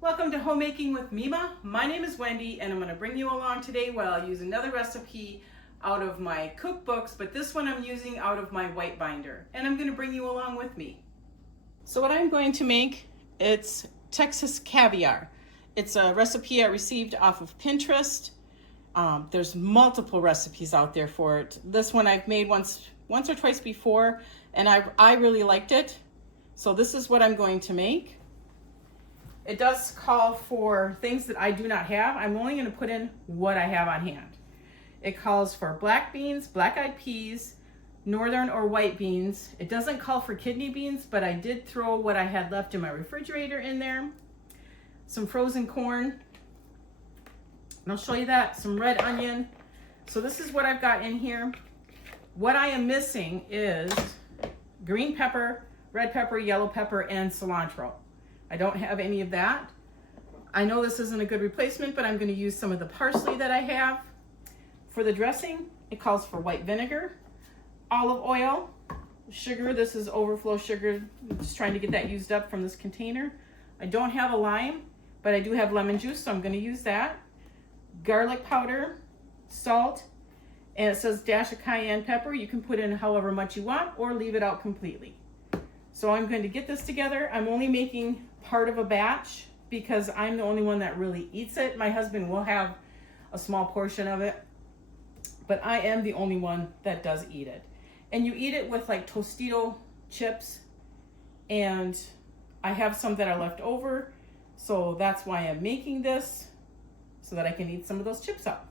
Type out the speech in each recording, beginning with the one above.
Welcome to Homemaking with Mima. My name is Wendy and I'm going to bring you along today while I use another recipe out of my cookbooks, but this one I'm using out of my white binder, and I'm going to bring you along with me. So what I'm going to make, it's Texas caviar. It's a recipe I received off of Pinterest. There's multiple recipes out there for it. This one I've made once or twice before, and I really liked it. So this is what I'm going to make. It does call for things that I do not have. I'm only going to put in what I have on hand. It calls for black beans, black-eyed peas, northern or white beans. It doesn't call for kidney beans, but I did throw what I had left in my refrigerator in there. Some frozen corn. And I'll show you that. Some red onion. So this is what I've got in here. What I am missing is green pepper, red pepper, yellow pepper, and cilantro. I don't have any of that. I know this isn't a good replacement, but I'm going to use some of the parsley that I have. For the dressing, it calls for white vinegar, olive oil, sugar. This is overflow sugar. I'm just trying to get that used up from this container. I don't have a lime, but I do have lemon juice, so I'm going to use that. Garlic powder, salt, and it says dash of cayenne pepper. You can put in however much you want or leave it out completely. So I'm going to get this together. I'm only making part of a batch because I'm the only one that really eats it. My husband will have a small portion of it, but I am the only one that does eat it. And you eat it with like Tostito chips, and I have some that are left over, so that's why I'm making this, so that I can eat some of those chips up.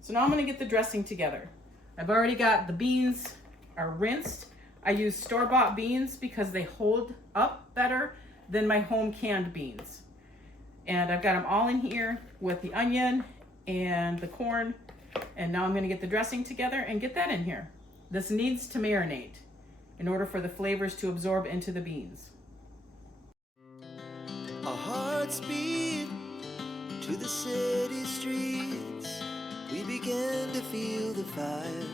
So now I'm going to get the dressing together. I've already got the beans are rinsed. I use store-bought beans because they hold up better than my home canned beans. And I've got them all in here with the onion and the corn. And now I'm going to get the dressing together and get that in here. This needs to marinate in order for the flavors to absorb into the beans. Our hearts beat to the city streets. We began to feel the fire.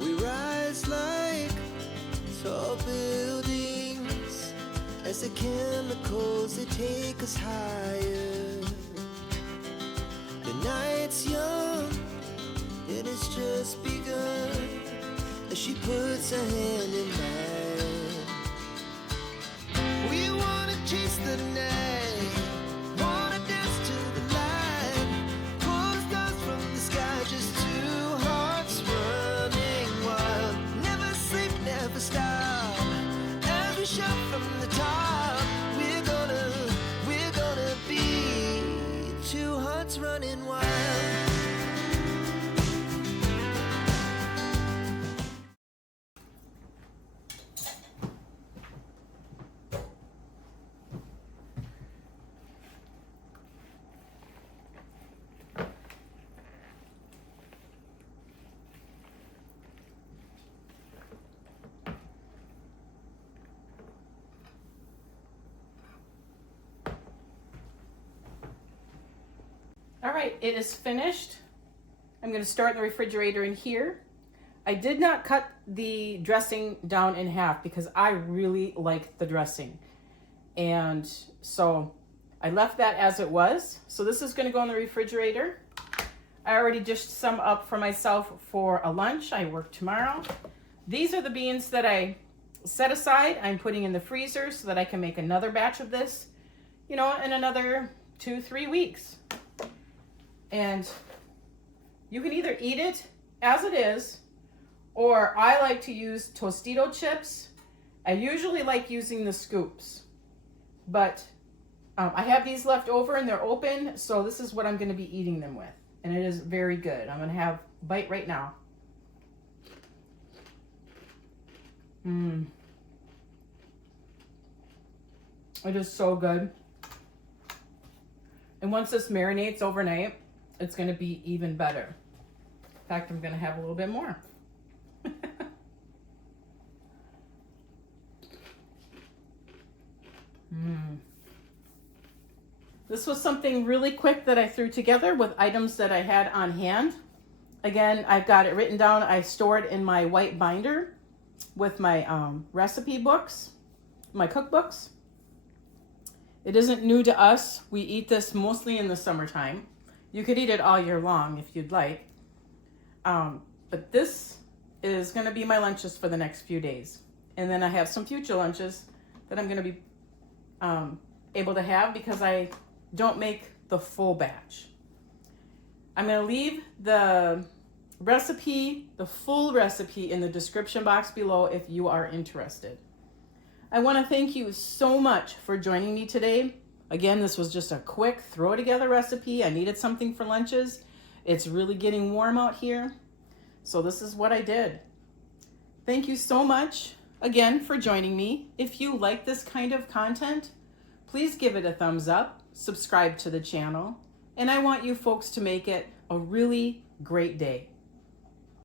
We rise like tall buildings as the chemicals, they take us higher. The night's young, it has just begun as she puts her hand in mine. We wanna chase the night, wanna dance to the light, pull the stars from the sky, just two hearts running wild. Never sleep, never stop, as we shout from the top. We're gonna be two hearts running wild. All right, it is finished. I'm going to start in the refrigerator in here. I did not cut the dressing down in half because I really like the dressing. And so I left that as it was. So this is going to go in the refrigerator. I already dished some up for myself for a lunch. I work tomorrow. These are the beans that I set aside. I'm putting in the freezer so that I can make another batch of this, in another 2-3 weeks. And you can either eat it as it is, or I like to use Tostito chips. I usually like using the scoops, but I have these left over and they're open, so this is what I'm going to be eating them with. And it is very good. I'm going to have a bite right now. It is so good. And once this marinates overnight, it's going to be even better. In fact, I'm going to have a little bit more. This was something really quick that I threw together with items that I had on hand. Again, I've got it written down. I store it in my white binder with my recipe books, my cookbooks. It isn't new to us. We eat this mostly in the summertime. You could eat it all year long if you'd like. But this is going to be my lunches for the next few days. And then I have some future lunches that I'm going to be able to have because I don't make the full batch. I'm going to leave the recipe, the full recipe, in the description box below if you are interested. I want to thank you so much for joining me today. Again, this was just a quick throw together recipe. I needed something for lunches. It's really getting warm out here, so this is what I did. Thank you so much again for joining me. If you like this kind of content, please give it a thumbs up, subscribe to the channel, and I want you folks to make it a really great day.